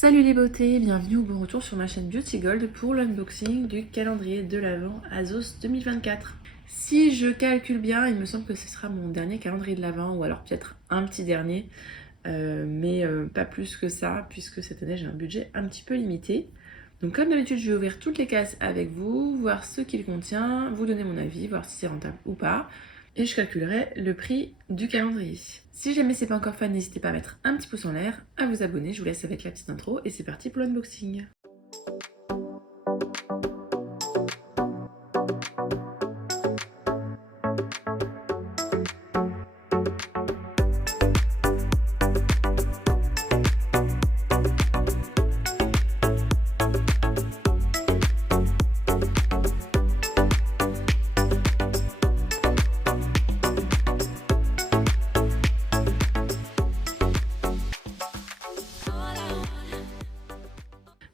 Salut les beautés, bienvenue ou bon retour sur ma chaîne Beauty Gold pour l'unboxing du calendrier de l'Avent Azos 2024. Si je calcule bien, il me semble que ce sera mon dernier calendrier de l'Avent ou alors peut-être un petit dernier, mais pas plus que ça puisque cette année j'ai un budget un petit peu limité. Donc comme d'habitude, je vais ouvrir toutes les cases avec vous, voir ce qu'il contient, vous donner mon avis, voir si c'est rentable ou pas. Et je calculerai le prix du calendrier. Si jamais c'est pas encore fait, n'hésitez pas à mettre un petit pouce en l'air, à vous abonner. Je vous laisse avec la petite intro et c'est parti pour l'unboxing.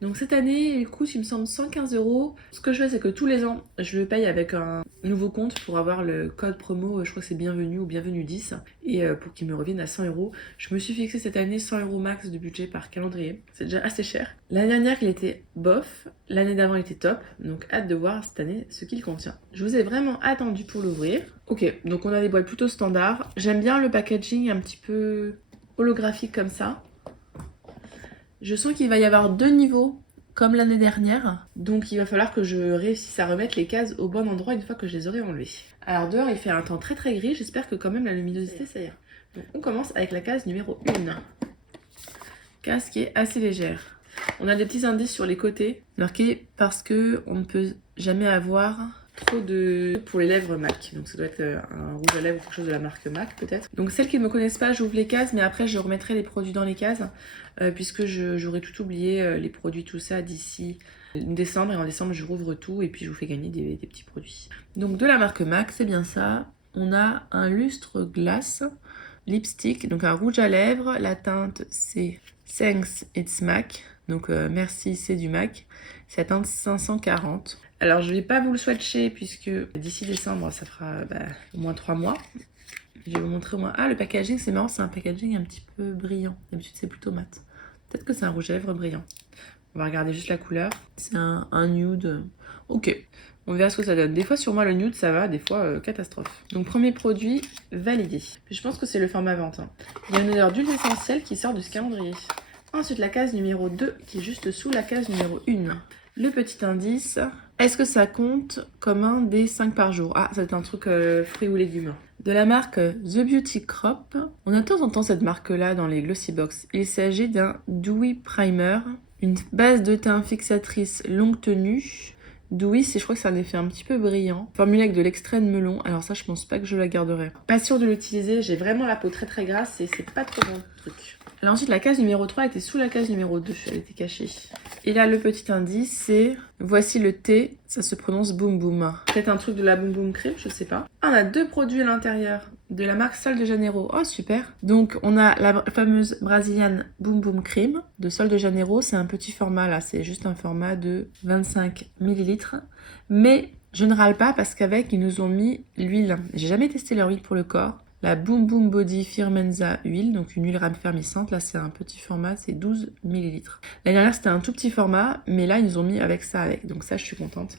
Donc cette année, il coûte, il me semble, 115 €. Ce que je fais, c'est que tous les ans, je le paye avec un nouveau compte pour avoir le code promo, je crois que c'est bienvenue ou bienvenue 10, et pour qu'il me revienne à 100 €. Je me suis fixé cette année 100 € max de budget par calendrier. C'est déjà assez cher. L'année dernière, il était bof. L'année d'avant, il était top. Donc hâte de voir cette année ce qu'il contient. Je vous ai vraiment attendu pour l'ouvrir. Ok, donc on a des boîtes plutôt standards. J'aime bien le packaging un petit peu holographique comme ça. Je sens qu'il va y avoir deux niveaux comme l'année dernière, donc il va falloir que je réussisse à remettre les cases au bon endroit une fois que je les aurai enlevées. Alors dehors il fait un temps très très gris, j'espère que quand même la luminosité ça ira. Donc on commence avec la case numéro 1. Case qui est assez légère. On a des petits indices sur les côtés, marqués parce que on ne peut jamais avoir trop de pour les lèvres MAC. Donc ça doit être un rouge à lèvres ou quelque chose de la marque MAC peut-être. Donc celles qui ne me connaissent pas, j'ouvre les cases, mais après je remettrai les produits dans les cases puisque j'aurai tout oublié, les produits, tout ça d'ici décembre. Et en décembre je rouvre tout et puis je vous fais gagner des petits produits. Donc de la marque MAC, c'est bien ça. On a un lustre glace lipstick, donc un rouge à lèvres. La teinte c'est Thanks It's MAC. Donc merci, c'est du MAC. C'est la teinte 540. Alors je ne vais pas vous le swatcher puisque d'ici décembre ça fera au moins 3 mois. Je vais vous montrer au moins. Ah, le packaging c'est marrant, c'est un packaging un petit peu brillant. D'habitude c'est plutôt mat. Peut-être que c'est un rouge à lèvres brillant. On va regarder juste la couleur. C'est un nude. Ok, on verra ce que ça donne. Des fois sur moi le nude ça va, des fois catastrophe. Donc premier produit validé. Puis je pense que c'est le format vente. Il y a une odeur d'huile essentielle qui sort de ce calendrier. Ensuite la case numéro 2 qui est juste sous la case numéro 1. Le petit indice, est-ce que ça compte comme un des 5 par jour? Ah, c'est un truc fruits ou légumes. De la marque The Beauty Crop. On a de temps en temps cette marque-là dans les Glossy Box. Il s'agit d'un Dewy Primer, une base de teint fixatrice longue tenue. Dewy, je crois que c'est un effet un petit peu brillant. Formulé avec de l'extrait de melon. Alors ça, je pense pas que je la garderai. Pas sûre de l'utiliser, j'ai vraiment la peau très très grasse et c'est pas trop bon truc. Là ensuite la case numéro 3 était sous la case numéro 2, elle était cachée. Et là le petit indice c'est, voici le thé, ça se prononce Boom Boom. Peut-être un truc de la Boom Boom Cream, je sais pas. Ah, on a deux produits à l'intérieur de la marque Sol de Janeiro, oh super. Donc on a la fameuse brésilienne Boom Boom Cream de Sol de Janeiro, c'est un petit format là, c'est juste un format de 25 ml. Mais je ne râle pas parce qu'avec ils nous ont mis l'huile, j'ai jamais testé leur huile pour le corps. La Boom Boom Body Firmenza huile, donc une huile raffermissante. Là, c'est un petit format, c'est 12 ml. L'année dernière, c'était un tout petit format, mais là, ils nous ont mis avec ça avec. Donc ça, je suis contente.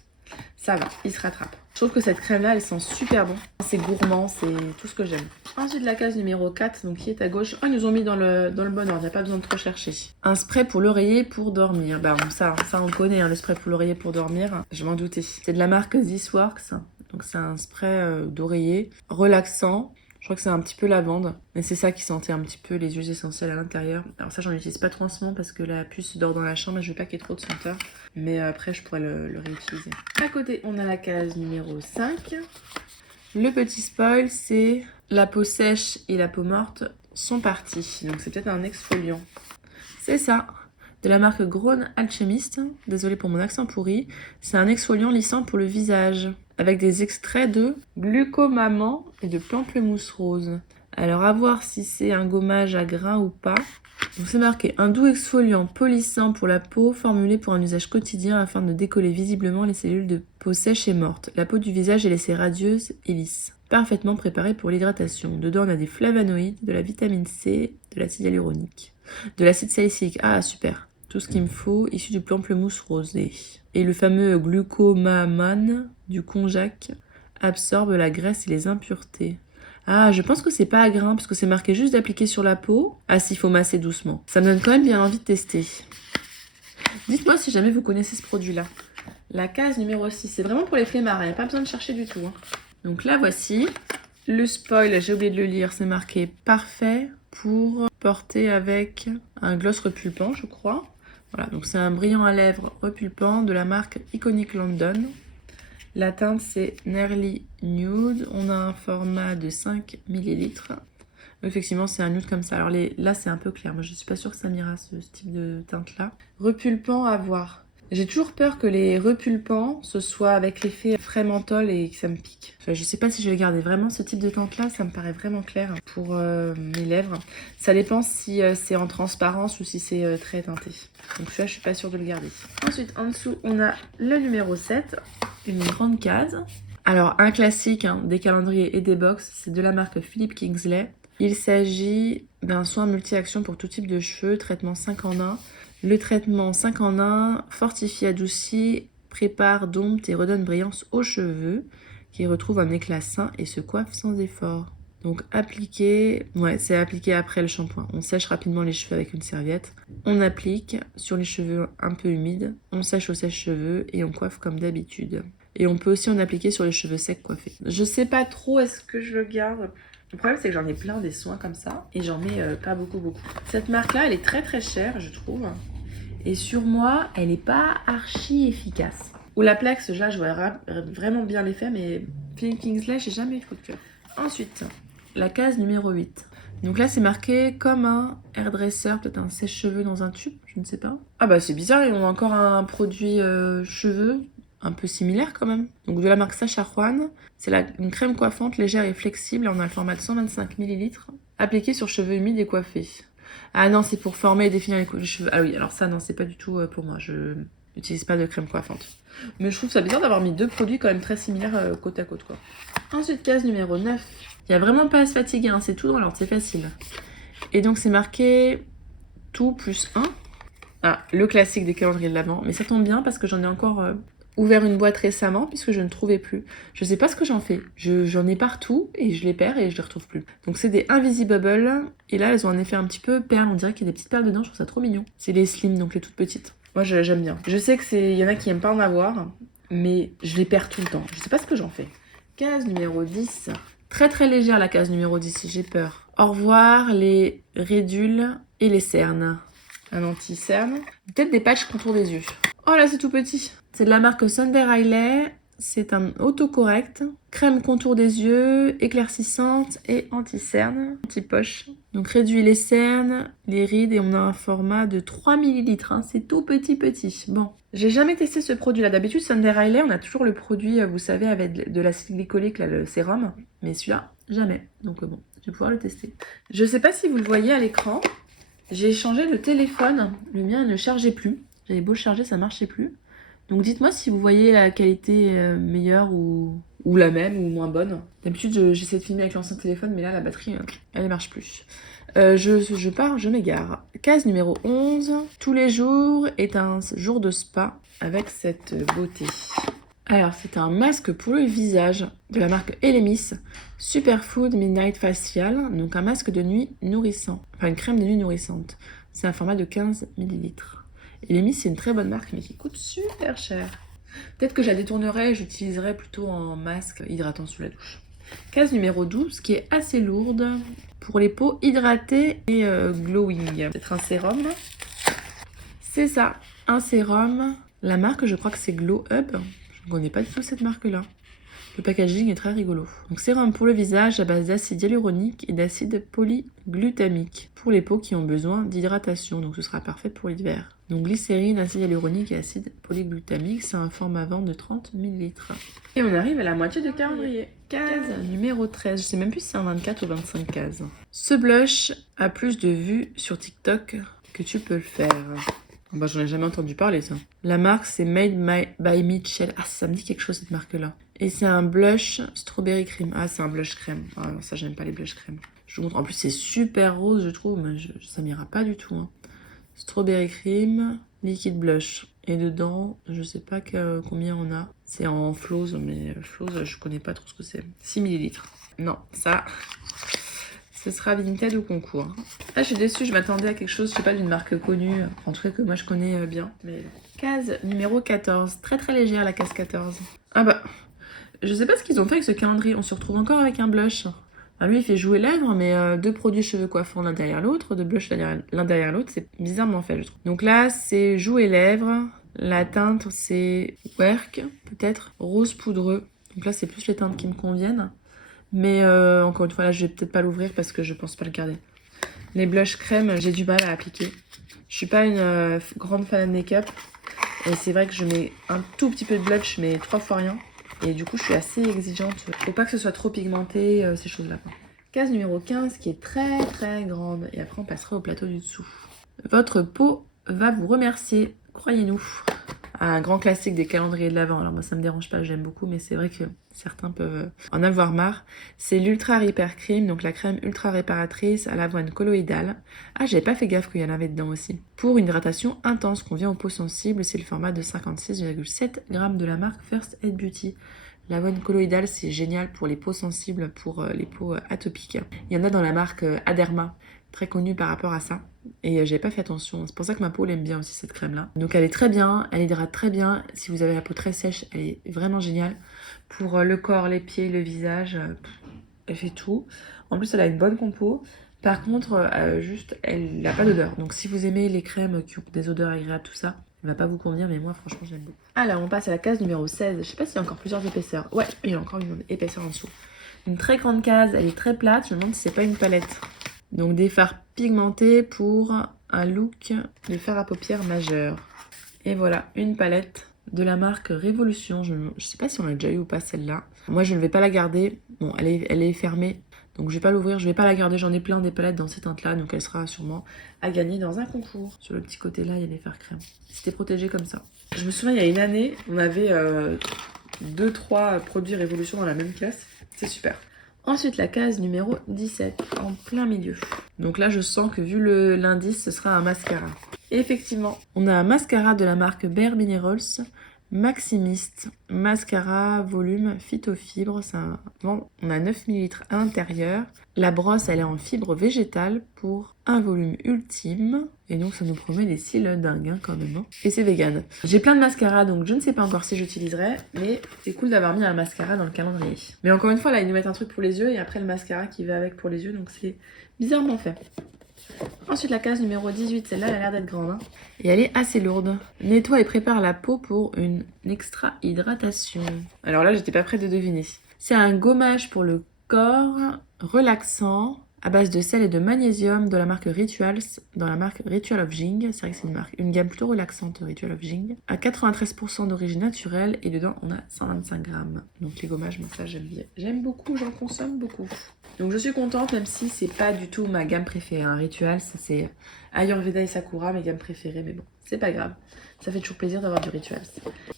Ça va, il se rattrape. Je trouve que cette crème-là, elle sent super bon. C'est gourmand, c'est tout ce que j'aime. Ensuite, la case numéro 4, donc qui est à gauche. Oh, ils nous ont mis dans le bon ordre, il n'y a pas besoin de trop chercher. Un spray pour l'oreiller pour dormir. Bah, ça on connaît, hein, le spray pour l'oreiller pour dormir. Je m'en doutais. C'est de la marque This Works. Donc c'est un spray d'oreiller relaxant. Je crois que c'est un petit peu lavande, mais c'est ça qui sentait un petit peu les huiles essentielles à l'intérieur. Alors ça, j'en utilise pas trop en ce moment parce que la puce dort dans la chambre et je veux pas qu'il y ait trop de senteur. Mais après, je pourrais le réutiliser. À côté, on a la case numéro 5. Le petit spoil, c'est la peau sèche et la peau morte sont partis. Donc c'est peut-être un exfoliant. C'est ça. De la marque Grown Alchemist. Désolée pour mon accent pourri. C'est un exfoliant lissant pour le visage, avec des extraits de glucomaman et de pamplemousse rose. Alors à voir si c'est un gommage à grains ou pas. Donc c'est marqué un doux exfoliant polissant pour la peau, formulé pour un usage quotidien afin de décoller visiblement les cellules de peau sèche et morte. La peau du visage est laissée radieuse et lisse. Parfaitement préparée pour l'hydratation. Dedans on a des flavonoïdes, de la vitamine C, de l'acide hyaluronique, de l'acide salicylique. Ah super. Tout ce qu'il me faut, issu du pamplemousse rosé. Et le fameux glucomamane du konjac absorbe la graisse et les impuretés. Ah, je pense que c'est pas à grains, parce que c'est marqué juste d'appliquer sur la peau. Ah si, il faut masser doucement. Ça me donne quand même bien envie de tester. Dites-moi si jamais vous connaissez ce produit-là. La case numéro 6, c'est vraiment pour les flemmards, il n'y a pas besoin de chercher du tout. Hein. Donc là, voici. Le spoil, j'ai oublié de le lire, c'est marqué parfait pour porter avec un gloss repulpant, je crois. Voilà, donc c'est un brillant à lèvres repulpant de la marque Iconic London. La teinte, c'est Nearly Nude. On a un format de 5 ml. Effectivement, c'est un nude comme ça. Alors là, c'est un peu clair. Moi, je suis pas sûre que ça m'ira, ce type de teinte-là. Repulpant à voir. J'ai toujours peur que les repulpants, ce soit avec l'effet frais menthol et que ça me pique. Enfin, je sais pas si je vais garder vraiment ce type de teinte-là. Ça me paraît vraiment clair pour mes lèvres. Ça dépend si c'est en transparence ou si c'est très teinté. Donc celui-là, je suis pas sûre de le garder. Ensuite, en dessous, on a le numéro 7. Une grande case. Alors, un classique hein, des calendriers et des box, c'est de la marque Philippe Kingsley. Il s'agit d'un soin multi-action pour tout type de cheveux, traitement 5 en 1. Le traitement 5 en 1 fortifie, adoucit, prépare, dompte et redonne brillance aux cheveux, qui retrouvent un éclat sain et se coiffe sans effort. Donc appliquer, ouais, c'est appliqué après le shampoing. On sèche rapidement les cheveux avec une serviette. On applique sur les cheveux un peu humides. On sèche au sèche-cheveux et on coiffe comme d'habitude. Et on peut aussi en appliquer sur les cheveux secs coiffés. Je sais pas trop, est-ce que je le garde? Le problème, c'est que j'en ai plein des soins comme ça et j'en mets pas beaucoup. Cette marque-là, elle est très très chère, je trouve. Et sur moi, elle n'est pas archi efficace. Olaplex, là, je vois vraiment bien l'effet, mais Philippe Kingsley, j'ai jamais eu de coup de cœur. Ensuite, la case numéro 8. Donc là, c'est marqué comme un hairdresser, peut-être un sèche-cheveux dans un tube, je ne sais pas. Ah bah c'est bizarre, ils ont encore un produit cheveux un peu similaire quand même. Donc de la marque Sacha Juan, c'est une crème coiffante légère et flexible. On a le format de 125 ml, appliquée sur cheveux humides et coiffés. Ah non, c'est pour former et définir les cheveux. Ah oui, alors ça, non, c'est pas du tout pour moi. Je n'utilise pas de crème coiffante. Mais je trouve ça bizarre d'avoir mis deux produits quand même très similaires côte à côte, quoi. Ensuite, case numéro 9. Il n'y a vraiment pas à se fatiguer, hein, c'est tout dans l'ordre, c'est facile. Et donc, c'est marqué tout plus 1. Ah, le classique des calendriers de l'Avent. Mais ça tombe bien parce que j'en ai encore ouvert une boîte récemment puisque je ne trouvais plus. Je sais pas ce que j'en fais. J'en ai partout et je les perds et je les retrouve plus. Donc c'est des Invisible et là elles ont un effet un petit peu perle. On dirait qu'il y a des petites perles dedans. Je trouve ça trop mignon. C'est les slim, donc les toutes petites. Moi j'aime bien. Je sais que il y en a qui aiment pas en avoir, mais je les perds tout le temps. Je sais pas ce que j'en fais. Case numéro 10. Très très légère la case numéro 10, j'ai peur. Au revoir les ridules et les cernes. Un anti-cerne. Peut-être des patchs contour des yeux. Oh là, c'est tout petit. C'est de la marque Sunday Riley. C'est un autocorrect. Crème contour des yeux, éclaircissante et anti-cerne, anti-poche. Donc réduit les cernes, les rides et on a un format de 3 ml. Hein. C'est tout petit. Bon, j'ai jamais testé ce produit-là. D'habitude, Sunday Riley, on a toujours le produit, vous savez, avec de l'acide glycolique, là, le sérum. Mais celui-là, jamais. Donc bon, je vais pouvoir le tester. Je sais pas si vous le voyez à l'écran. J'ai changé de téléphone, le mien ne chargeait plus. J'avais beau le charger, ça marchait plus. Donc dites-moi si vous voyez la qualité meilleure ou la même ou moins bonne. D'habitude j'essaie de filmer avec l'ancien téléphone, mais là la batterie elle ne marche plus. Je m'égare. Case numéro 11. Tous les jours est un jour de spa avec cette beauté. Alors, c'est un masque pour le visage de la marque Elemis Superfood Midnight Facial. Donc, un masque de nuit nourrissant. Enfin, une crème de nuit nourrissante. C'est un format de 15 ml. Elemis, c'est une très bonne marque, mais qui coûte super cher. Peut-être que je la détournerai et j'utiliserai plutôt en masque hydratant sous la douche. Case numéro 12, qui est assez lourde pour les peaux hydratées et glowing. Peut-être un sérum. C'est ça, un sérum. La marque, je crois que c'est Glow Up. Je ne connais pas du tout cette marque-là. Le packaging est très rigolo. Donc sérum pour le visage à base d'acide hyaluronique et d'acide polyglutamique pour les peaux qui ont besoin d'hydratation. Donc ce sera parfait pour l'hiver. Donc glycérine, acide hyaluronique et acide polyglutamique, c'est un format vente de 30 ml. Et on arrive à la moitié du calendrier. Case numéro 13. Je sais même plus si c'est un 24 ou 25 cases. Ce blush a plus de vues sur TikTok que tu peux le faire. Bah, j'en ai jamais entendu parler, ça. La marque, c'est by Mitchell. Ah, ça me dit quelque chose, cette marque-là. Et c'est un blush strawberry cream. Ah, c'est un blush crème. Ah, non, ça, j'aime pas les blush crème. Je vous montre. En plus, c'est super rose, je trouve, mais ça m'ira pas du tout. Hein. Strawberry Cream, liquide blush. Et dedans, je sais pas combien on a. C'est en Flows, mais Flows, je connais pas trop ce que c'est. 6 ml. Non, ça, ce sera Vinted au concours. Ah, je suis déçue, je m'attendais à quelque chose, je sais pas, d'une marque connue. En tout cas, que moi je connais bien. Mais case numéro 14. Très très légère la case 14. Ah bah, je sais pas ce qu'ils ont fait avec ce calendrier. On se retrouve encore avec un blush. Ah, lui, il fait jouer lèvres, mais deux produits cheveux coiffants l'un derrière l'autre, deux blushs l'un derrière l'autre, c'est bizarrement fait, je trouve. Donc là, c'est jouer lèvres. La teinte, c'est Work, peut-être. Rose poudreux. Donc là, c'est plus les teintes qui me conviennent. Mais encore une fois, là, je vais peut-être pas l'ouvrir parce que je pense pas le garder. Les blushs crème, j'ai du mal à appliquer. Je suis pas une grande fan de make-up. Et c'est vrai que je mets un tout petit peu de blush, mais 3 fois rien. Et du coup, je suis assez exigeante. Faut pas que ce soit trop pigmenté, ces choses-là. Case numéro 15, qui est très très grande. Et après, on passera au plateau du dessous. Votre peau va vous remercier, croyez-nous. Un grand classique des calendriers de l'Avent. Alors moi, ça me dérange pas, j'aime beaucoup, mais c'est vrai que certains peuvent en avoir marre. C'est l'Ultra Repair Cream, donc la crème ultra réparatrice à l'avoine colloïdale. Ah, j'avais pas fait gaffe qu'il y en avait dedans aussi. Pour une hydratation intense, convient aux peaux sensibles, c'est le format de 56,7 grammes de la marque First Aid Beauty. L'avoine colloïdale, c'est génial pour les peaux sensibles, pour les peaux atopiques. Il y en a dans la marque Aderma, très connue par rapport à ça. Et j'avais pas fait attention. C'est pour ça que ma peau elle aime bien aussi cette crème là. Donc elle est très bien, elle hydrate très bien. Si vous avez la peau très sèche, elle est vraiment géniale. Pour le corps, les pieds, le visage, elle fait tout. En plus elle a une bonne compo. Par contre, juste elle n'a pas d'odeur. Donc si vous aimez les crèmes qui ont des odeurs agréables, tout ça, elle va pas vous convenir, mais moi franchement j'aime beaucoup. Alors on passe à la case numéro 16. Je sais pas s'il y a encore plusieurs épaisseurs. Ouais, il y a encore une épaisseur en dessous. Une très grande case, elle est très plate. Je me demande si c'est pas une palette. Donc des fards pigmentés pour un look de fard à paupières majeur. Et voilà, une palette de la marque Révolution. Je sais pas si on l'a déjà eu ou pas celle-là. Moi je ne vais pas la garder. Bon, elle est fermée. Donc je vais pas l'ouvrir, je vais pas la garder. J'en ai plein des palettes dans ces teintes-là. Donc elle sera sûrement à gagner dans un concours. Sur le petit côté là, il y a des fards crème. C'était protégé comme ça. Je me souviens, il y a une année, on avait 2-3 produits Révolution dans la même caisse. C'est super. Ensuite, la case numéro 17, en plein milieu. Donc là, je sens que vu l'indice, ce sera un mascara. Et effectivement, on a un mascara de la marque Bare Minerals, Maximiste, mascara volume phytofibre. On a 9 ml à l'intérieur. La brosse, elle est en fibre végétale pour un volume ultime. Et donc, ça nous promet des cils dingues hein, quand même. Hein. Et c'est vegan. J'ai plein de mascaras, donc je ne sais pas encore si j'utiliserai. Mais c'est cool d'avoir mis un mascara dans le calendrier. Mais encore une fois, là, ils nous mettent un truc pour les yeux et après le mascara qui va avec pour les yeux. Donc c'est bizarrement fait. Ensuite, la case numéro 18, celle-là, elle a l'air d'être grande. Hein. Et elle est assez lourde. Nettoie et prépare la peau pour une extra hydratation. Alors là, j'étais pas prête de deviner. C'est un gommage pour le corps, relaxant, à base de sel et de magnésium de la marque Rituals, dans la marque Ritual of Jing. C'est vrai que c'est une gamme plutôt relaxante, Ritual of Jing. À 93% d'origine naturelle et dedans, on a 125 grammes. Donc les gommages, moi ça, j'aime bien. J'aime beaucoup, j'en consomme beaucoup. Donc je suis contente, même si c'est pas du tout ma gamme préférée. Un Rituals, c'est Ayurveda et Sakura, mes gammes préférées, mais bon, c'est pas grave. Ça fait toujours plaisir d'avoir du Rituals.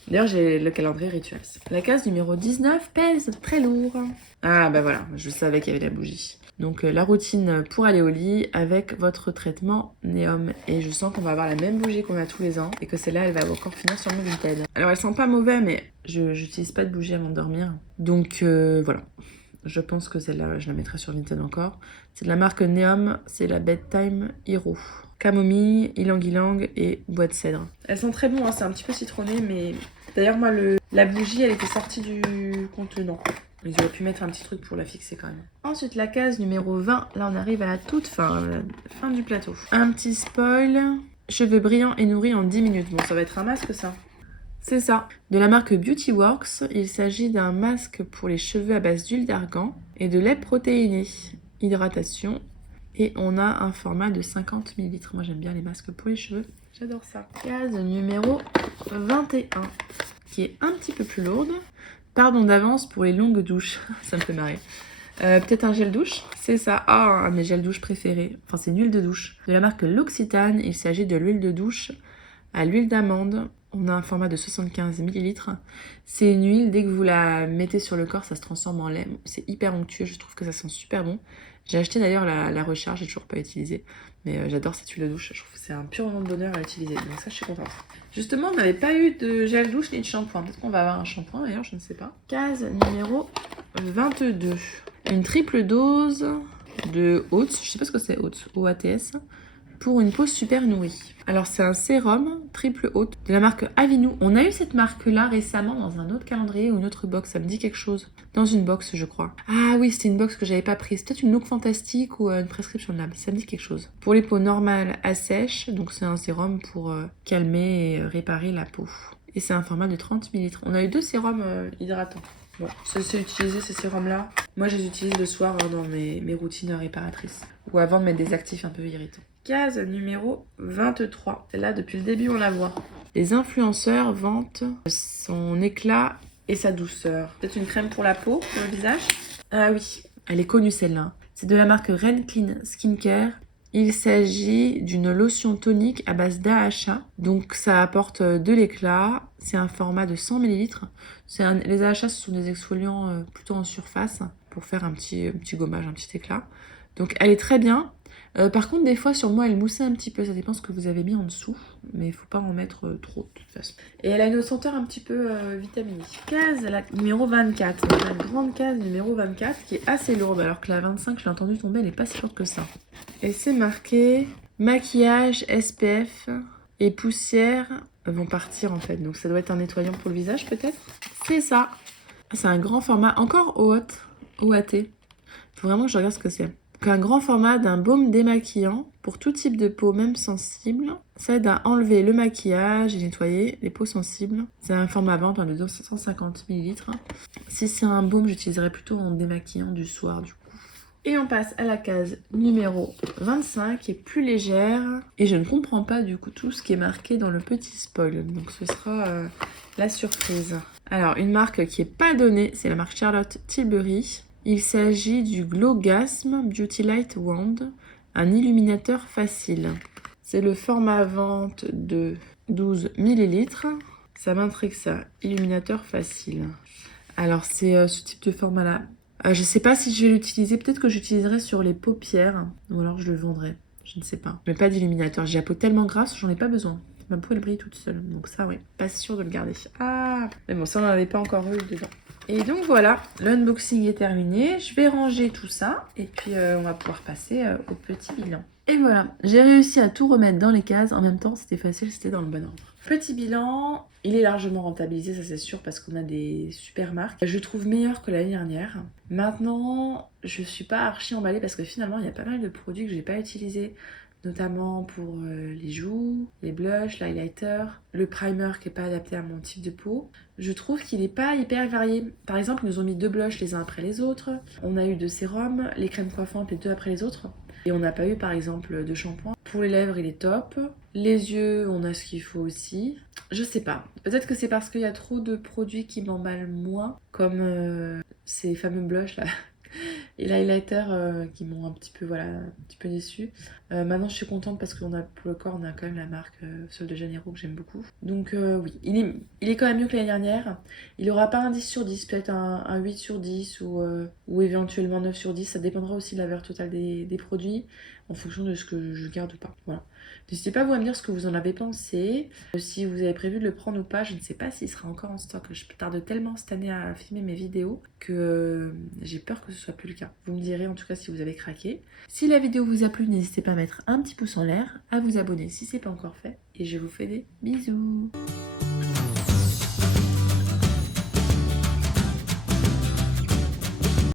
D'ailleurs, j'ai le calendrier Rituals. La case numéro 19 pèse très lourd. Ah bah voilà, je savais qu'il y avait la bougie. Donc la routine pour aller au lit avec votre traitement Neom. Et je sens qu'on va avoir la même bougie qu'on a tous les ans et que celle-là, elle va encore finir sur mon Vinted. Alors elle sent pas mauvais, mais je n'utilise pas de bougie avant de dormir. Donc voilà. Je pense que celle-là, je la mettrai sur Vinted encore. C'est de la marque Neom, c'est la Bedtime Hero. Camomille, ylang-ylang et bois de cèdre. Elles sont très bonnes, hein, c'est un petit peu citronné, mais... D'ailleurs, moi, la bougie, elle était sortie du contenant. Ils auraient pu mettre un petit truc pour la fixer quand même. Ensuite, la case numéro 20. Là, on arrive à la toute fin, la fin du plateau. Un petit spoil. Cheveux brillants et nourris en 10 minutes. Bon, ça va être un masque, ça. C'est ça. De la marque Beauty Works, il s'agit d'un masque pour les cheveux à base d'huile d'argan et de lait protéiné. Hydratation. Et on a un format de 50 ml. Moi, j'aime bien les masques pour les cheveux. J'adore ça. Case numéro 21, qui est un petit peu plus lourde. Pardon d'avance pour les longues douches. Ça me fait marrer. Peut-être un gel douche. C'est ça. Ah, un de mes gels douche préférés. Enfin, c'est une huile de douche. De la marque L'Occitane, il s'agit de l'huile de douche à l'huile d'amande. On a un format de 75 ml. C'est une huile, dès que vous la mettez sur le corps, ça se transforme en lait. C'est hyper onctueux, je trouve que ça sent super bon. J'ai acheté d'ailleurs la recharge, j'ai toujours pas utilisé. Mais j'adore cette huile de douche, je trouve que c'est un pur moment de bonheur à utiliser. Donc ça, je suis contente. Justement, on n'avait pas eu de gel douche ni de shampoing. Peut-être qu'on va avoir un shampoing d'ailleurs, je ne sais pas. Case numéro 22. Une triple dose de Oats, je sais pas ce que c'est Oats, O-A-T-S, pour une peau super nourrie. Alors c'est un sérum triple haute de la marque Aveeno. On a eu cette marque-là récemment dans un autre calendrier ou une autre box, ça me dit quelque chose. Dans une box, je crois. Ah oui, c'était une box que j'avais pas prise. Peut-être une Look Fantastique ou une prescription de lab. Ça me dit quelque chose. Pour les peaux normales à sèche, donc c'est un sérum pour calmer et réparer la peau. Et c'est un format de 30 ml. On a eu 2 sérums hydratants. Bon, c'est utiliser ces sérums-là. Moi, je les utilise le soir dans mes routines réparatrices. Ou avant de mettre des actifs un peu irritants. Case numéro 23. Celle-là, depuis le début, on la voit. Les influenceurs vantent son éclat et sa douceur. Peut-être une crème pour la peau, pour le visage. Ah oui, elle est connue celle-là. C'est de la marque Ren Clean Skincare. Il s'agit d'une lotion tonique à base d'AHA. Donc ça apporte de l'éclat. C'est un format de 100 ml. Les AHA, ce sont des exfoliants plutôt en surface pour faire un petit gommage, un petit éclat. Donc elle est très bien. Par contre, des fois, sur moi, elle moussait un petit peu. Ça dépend ce que vous avez mis en dessous. Mais il faut pas en mettre trop, de toute façon. Et elle a une senteur un petit peu vitaminée. Case la numéro 24. La grande case numéro 24 qui est assez lourde. Alors que la 25, je l'ai entendu tomber, elle n'est pas si lourde que ça. Et c'est marqué maquillage, SPF et poussière vont partir en fait. Donc ça doit être un nettoyant pour le visage peut-être. C'est ça. C'est un grand format. Encore OAT. Faut vraiment que je regarde ce que c'est. Donc un grand format d'un baume démaquillant pour tout type de peau, même sensible. Ça aide à enlever le maquillage et nettoyer les peaux sensibles. C'est un format à vente de 250 ml. Si c'est un baume, j'utiliserais plutôt en démaquillant du soir du coup. Et on passe à la case numéro 25 qui est plus légère. Et je ne comprends pas du coup tout ce qui est marqué dans le petit spoil. Donc ce sera la surprise. Alors une marque qui n'est pas donnée, c'est la marque Charlotte Tilbury. Il s'agit du Glowgasm Beauty Light Wand, un illuminateur facile. C'est le format vente de 12 ml. Ça m'intrigue ça, illuminateur facile. Alors c'est ce type de format-là. Je ne sais pas si je vais l'utiliser, peut-être que j'utiliserai sur les paupières, ou alors je le vendrai, je ne sais pas. Mais pas d'illuminateur, j'ai la peau tellement grasse, j'en ai pas besoin. Ma peau elle brille toute seule, donc ça ouais, pas sûr de le garder. Ah, mais bon, ça on n'en avait pas encore eu dedans. Et donc voilà, l'unboxing est terminé. Je vais ranger tout ça et puis on va pouvoir passer au petit bilan. Et voilà, j'ai réussi à tout remettre dans les cases. En même temps, c'était facile, c'était dans le bon ordre. Petit bilan, il est largement rentabilisé, ça c'est sûr, parce qu'on a des super marques. Je trouve meilleur que l'année dernière. Maintenant, je suis pas archi emballée parce que finalement, il y a pas mal de produits que j'ai pas utilisés. Notamment pour les joues, les blushs, l'highlighter, le primer qui n'est pas adapté à mon type de peau. Je trouve qu'il n'est pas hyper varié. Par exemple, ils nous ont mis 2 blushs les uns après les autres. On a eu 2 sérums, les crèmes coiffantes les 2 après les autres. Et on n'a pas eu par exemple de shampoing. Pour les lèvres, il est top. Les yeux, on a ce qu'il faut aussi. Je sais pas. Peut-être que c'est parce qu'il y a trop de produits qui m'emballent moins, comme ces fameux blushs là. Et l'highlighter qui m'ont un petit peu déçue. Maintenant je suis contente parce qu'on a pour le corps on a quand même la marque Sol de Janeiro que j'aime beaucoup. Donc oui, il est quand même mieux que l'année dernière. Il aura pas un 10 sur 10, peut-être un 8 sur 10 ou éventuellement 9 sur 10. Ça dépendra aussi de la valeur totale des produits en fonction de ce que je garde ou pas. Voilà. N'hésitez pas vous à me dire ce que vous en avez pensé. Si vous avez prévu de le prendre ou pas, je ne sais pas s'il sera encore en stock. Je tarde tellement cette année à filmer mes vidéos que j'ai peur que ce soit plus le cas. Vous me direz en tout cas si vous avez craqué. Si la vidéo vous a plu, n'hésitez pas à mettre un petit pouce en l'air, à vous abonner si ce n'est pas encore fait. Et je vous fais des bisous.